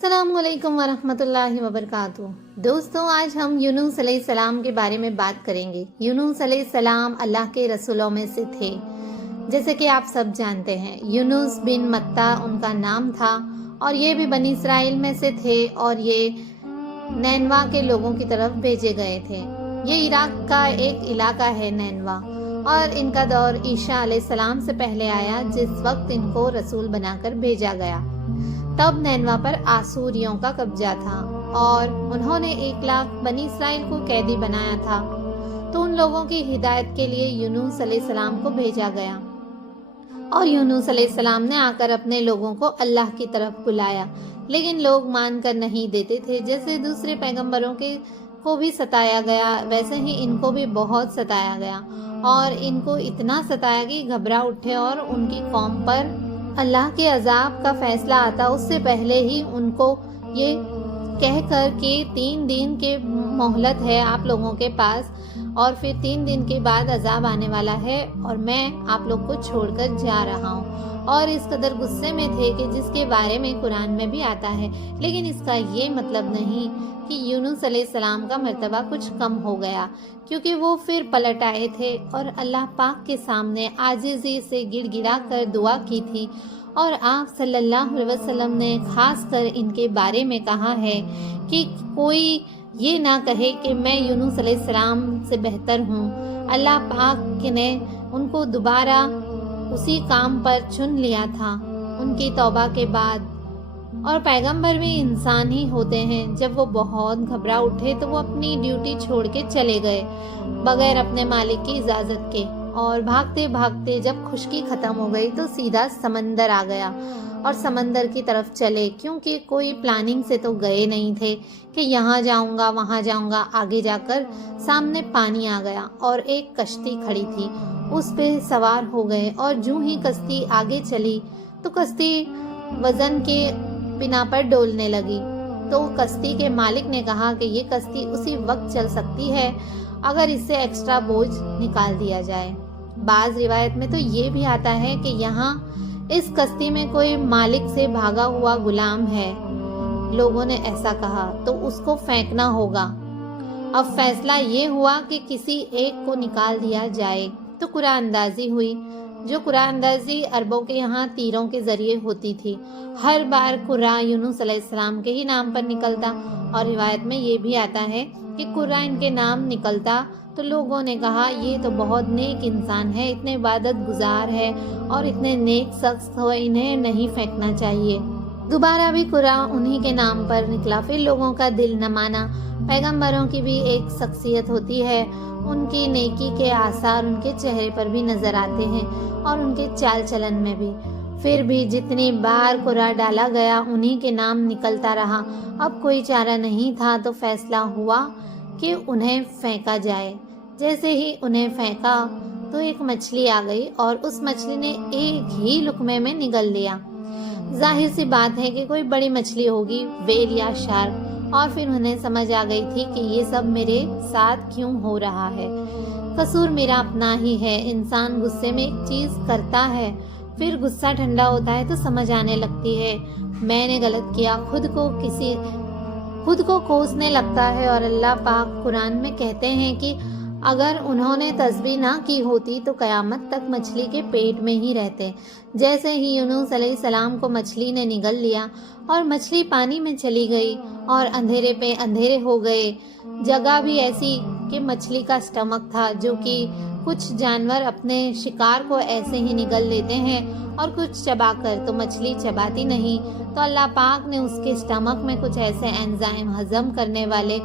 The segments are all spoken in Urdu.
السلام علیکم ورحمۃ اللہ وبرکاتہ۔ دوستوں، آج ہم یونس علیہ السلام کے بارے میں بات کریں گے۔ یونس علیہ السلام اللہ کے رسولوں میں سے تھے، جیسے کہ آپ سب جانتے ہیں۔ یونس بن متہ ان کا نام تھا اور یہ بھی بنی اسرائیل میں سے تھے اور یہ نینوا کے لوگوں کی طرف بھیجے گئے تھے۔ یہ عراق کا ایک علاقہ ہے نینوا، اور ان کا دور عیسیٰ علیہ السلام سے پہلے آیا، جس وقت ان کو رسول بنا کر بھیجا گیا۔ تب نینوا پر آسوریوں کا قبضہ تھا اور انہوں نے 1,00,000 بنی اسرائیل کو قیدی بنایا تھا، تو ان لوگوں کی ہدایت کے لیے یونس علیہ السلام کو بھیجا گیا، اور یونس علیہ السلام نے آ کر اپنے لوگوں کو اللہ کی طرف بلایا، لیکن لوگ مان کر نہیں دیتے تھے۔ جیسے دوسرے پیغمبروں کو بھی ستایا گیا، ویسے ہی ان کو بھی بہت ستایا گیا، اور ان کو اتنا ستایا کہ گھبرا اٹھے اور ان کی قوم پر اللہ کے عذاب کا فیصلہ آتا اس سے پہلے ہی ان کو یہ کہہ کر کہ 3 دن کے مہلت ہے آپ لوگوں کے پاس، اور پھر 3 دن کے بعد عذاب آنے والا ہے، اور میں آپ لوگ کو چھوڑ کر جا رہا ہوں۔ اور اس قدر غصے میں تھے کہ جس کے بارے میں قرآن میں بھی آتا ہے، لیکن اس کا یہ مطلب نہیں کہ یونس علیہ السلام کا مرتبہ کچھ کم ہو گیا، کیونکہ وہ پھر پلٹ آئے تھے اور اللہ پاک کے سامنے عاجزی سے گڑ گڑا کر دعا کی تھی، اور آپ صلی اللہ علیہ وسلم نے خاص کر ان کے بارے میں کہا ہے کہ کوئی یہ نہ کہے کہ میں یونس علیہ السلام سے بہتر ہوں۔ اللہ پاک نے ان کو دوبارہ اسی کام پر چن لیا تھا ان کی توبہ کے بعد، اور پیغمبر بھی انسان ہی ہوتے ہیں۔ جب وہ بہت گھبرا اٹھے تو وہ اپنی ڈیوٹی چھوڑ کے چلے گئے بغیر اپنے مالک کی اجازت کے، اور بھاگتے بھاگتے جب خشکی ختم ہو گئی تو سیدھا سمندر آ گیا اور سمندر کی طرف چلے، کیونکہ کوئی پلاننگ سے تو گئے نہیں تھے کہ یہاں جاؤں گا وہاں جاؤں گا۔ آگے جا کر سامنے پانی آ گیا اور ایک کشتی کھڑی تھی، اس پہ سوار ہو گئے، اور جو ہی کشتی آگے چلی تو کشتی وزن کے بنا پر ڈولنے لگی۔ تو کشتی کے مالک نے کہا کہ یہ کشتی اسی وقت چل سکتی ہے اگر اس سے ایکسٹرا بوجھ نکال دیا جائے۔ بعض روایت میں تو یہ بھی آتا ہے کہ یہاں اس کشتی میں کوئی مالک سے بھاگا ہوا غلام ہے۔ لوگوں نے ایسا کہا تو اس کو پھینکنا ہوگا۔ اب فیصلہ یہ ہوا کہ کسی ایک کو نکال دیا جائے، تو قرآن اندازی ہوئی، جو قرآن اندازی عربوں کے یہاں تیروں کے ذریعے ہوتی تھی۔ ہر بار قرآن یونس علیہ السلام کے ہی نام پر نکلتا، اور روایت میں یہ بھی آتا ہے کہ قرآن کے نام نکلتا تو لوگوں نے کہا یہ تو بہت نیک انسان ہے، اتنے عبادت گزار ہے اور اتنے نیک شخص ہو، انہیں نہیں پھینکنا چاہیے۔ دوبارہ بھی قرآن انہی کے نام پر نکلا، پھر لوگوں کا دل نہ مانا۔ پیغمبروں کی بھی ایک شخصیت ہوتی ہے، ان کی نیکی کے آثار ان کے چہرے پر بھی نظر آتے ہیں اور ان کے چال چلن میں بھی۔ پھر بھی جتنی بار قرآن ڈالا گیا انہی کے نام نکلتا رہا۔ اب کوئی چارہ نہیں تھا تو فیصلہ ہوا کہ انہیں پھینکا جائے۔ جیسے ہی انہیں پھینکا تو ایک مچھلی آ گئی اور اس مچھلی نے ایک ہی لقمے میں نگل لیا۔ ظاہر سی بات ہے کہ کوئی بڑی مچھلی ہوگی، ویل یا شارک، اور پھر انہیں سمجھ آ گئی تھی کہ یہ سب میرے ساتھ کیوں ہو رہا ہے، قصور میرا اپنا ہی ہے۔ انسان غصے میں ایک چیز کرتا ہے، پھر غصہ ٹھنڈا ہوتا ہے تو سمجھ آنے لگتی ہے میں نے غلط کیا، خود کو کوسنے لگتا ہے۔ اور اللہ پاک قرآن میں کہتے ہیں کہ اگر انہوں نے تسبیح نہ کی ہوتی تو قیامت تک مچھلی کے پیٹ میں ہی رہتے۔ جیسے ہی یونس علیہ السلام کو مچھلی نے نگل لیا اور مچھلی پانی میں چلی گئی اور اندھیرے پہ اندھیرے ہو گئے۔ جگہ بھی ایسی کہ مچھلی کا اسٹمک تھا، جو کہ کچھ جانور اپنے شکار کو ایسے ہی نگل لیتے ہیں اور کچھ چبا کر، تو مچھلی چباتی نہیں، تو اللہ پاک نے اس کے اسٹمک میں کچھ ایسے انزائم ہضم کرنے والے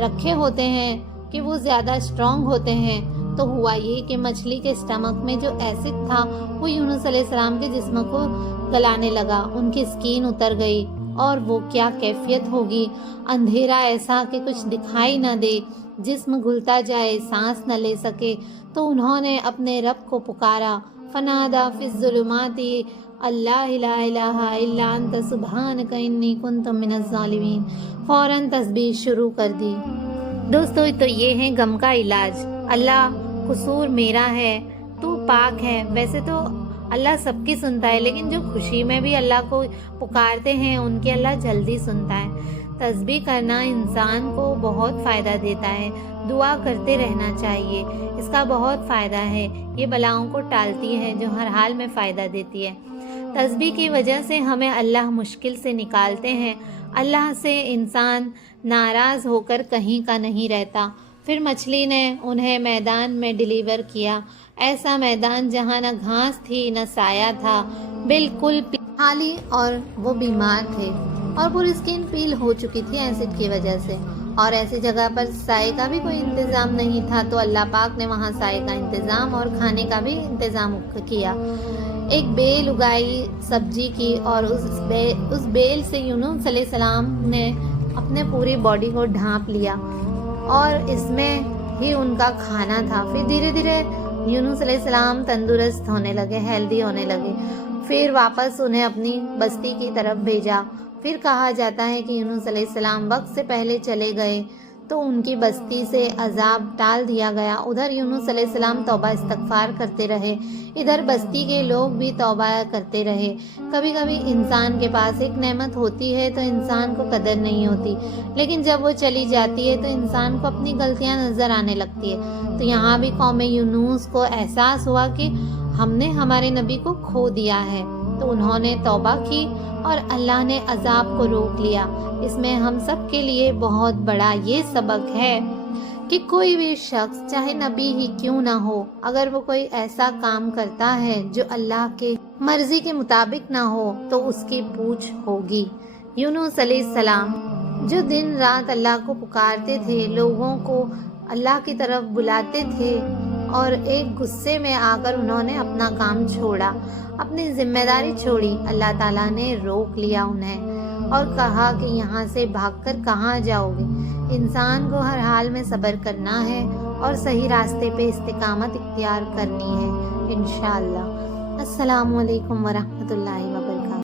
رکھے ہوتے ہیں کہ وہ زیادہ اسٹرانگ ہوتے ہیں۔ تو ہوا یہ کہ مچھلی کے اسٹمک میں جو ایسڈ تھا وہ یونس علیہ السلام کے جسم کو گلانے لگا، ان کی سکین اتر گئی، اور وہ کیا کیفیت ہوگی، اندھیرا ایسا کہ کچھ دکھائی نہ دے، جسم گھلتا جائے، سانس نہ لے سکے۔ تو انہوں نے اپنے رب کو پکارا، فنادا فی الظلمات اللہ لا الہ الا انت سبحانک انی کنت من الظالمین۔ فوراً تسبیح شروع کر دی۔ دوستو، تو یہ ہے غم کا علاج۔ اللہ، قصور میرا ہے، تو پاک ہے۔ ویسے تو اللہ سب کی سنتا ہے، لیکن جو خوشی میں بھی اللہ کو پکارتے ہیں ان کی اللہ جلدی سنتا ہے۔ تسبیح کرنا انسان کو بہت فائدہ دیتا ہے، دعا کرتے رہنا چاہیے، اس کا بہت فائدہ ہے، یہ بلاؤں کو ٹالتی ہے جو ہر حال میں فائدہ دیتی ہے۔ تسبیح کی وجہ سے ہمیں اللہ مشکل سے نکالتے ہیں، اللہ سے انسان ناراض ہو کر کہیں کا نہیں رہتا۔ پھر مچھلی نے انہیں میدان میں ڈلیور کیا، ایسا میدان جہاں نہ گھاس تھی نہ سایہ تھا، بالکل خالی، اور وہ بیمار تھے اور پوری اسکن پیل ہو چکی تھی ایسڈ کی وجہ سے، اور ایسی جگہ پر سائے کا بھی کوئی انتظام نہیں تھا، تو اللہ پاک نے وہاں سائے کا انتظام اور کھانے کا بھی انتظام کیا۔ ایک بیل اگائی سبزی کی، اور اس بیل سے یونس علیہ السلام نے اپنے پوری باڈی کو ڈھانپ لیا اور اس میں ہی ان کا کھانا تھا۔ پھر دھیرے دھیرے یونس علیہ السلام تندرست ہونے لگے، ہیلدی ہونے لگے۔ پھر واپس انہیں اپنی بستی کی طرف بھیجا۔ پھر کہا جاتا ہے کہ یونس علیہ السلام وقت سے پہلے چلے گئے تو ان کی بستی سے عذاب ٹال دیا گیا۔ ادھر یونس علیہ السلام توبہ استغفار کرتے رہے، ادھر بستی کے لوگ بھی توبہ کرتے رہے۔ کبھی کبھی انسان کے پاس ایک نعمت ہوتی ہے تو انسان کو قدر نہیں ہوتی، لیکن جب وہ چلی جاتی ہے تو انسان کو اپنی غلطیاں نظر آنے لگتی ہے۔ تو یہاں بھی قوم یونس کو احساس ہوا کہ ہم نے ہمارے نبی کو کھو دیا ہے، تو انہوں نے توبہ کی اور اللہ نے عذاب کو روک لیا۔ اس میں ہم سب کے لیے بہت بڑا یہ سبق ہے کہ کوئی بھی شخص چاہے نبی ہی کیوں نہ ہو، اگر وہ کوئی ایسا کام کرتا ہے جو اللہ کے مرضی کے مطابق نہ ہو تو اس کی پوچھ ہوگی۔ یونس علیہ السلام جو دن رات اللہ کو پکارتے تھے، لوگوں کو اللہ کی طرف بلاتے تھے، اور ایک غصے میں آ کر انہوں نے اپنا کام چھوڑا، اپنی ذمہ داری چھوڑی، اللہ تعالیٰ نے روک لیا انہیں اور کہا کہ یہاں سے بھاگ کر کہاں جاؤ گے۔ انسان کو ہر حال میں صبر کرنا ہے اور صحیح راستے پہ استقامت اختیار کرنی ہے انشاءاللہ۔ السلام علیکم ورحمۃ اللہ وبرکاتہ۔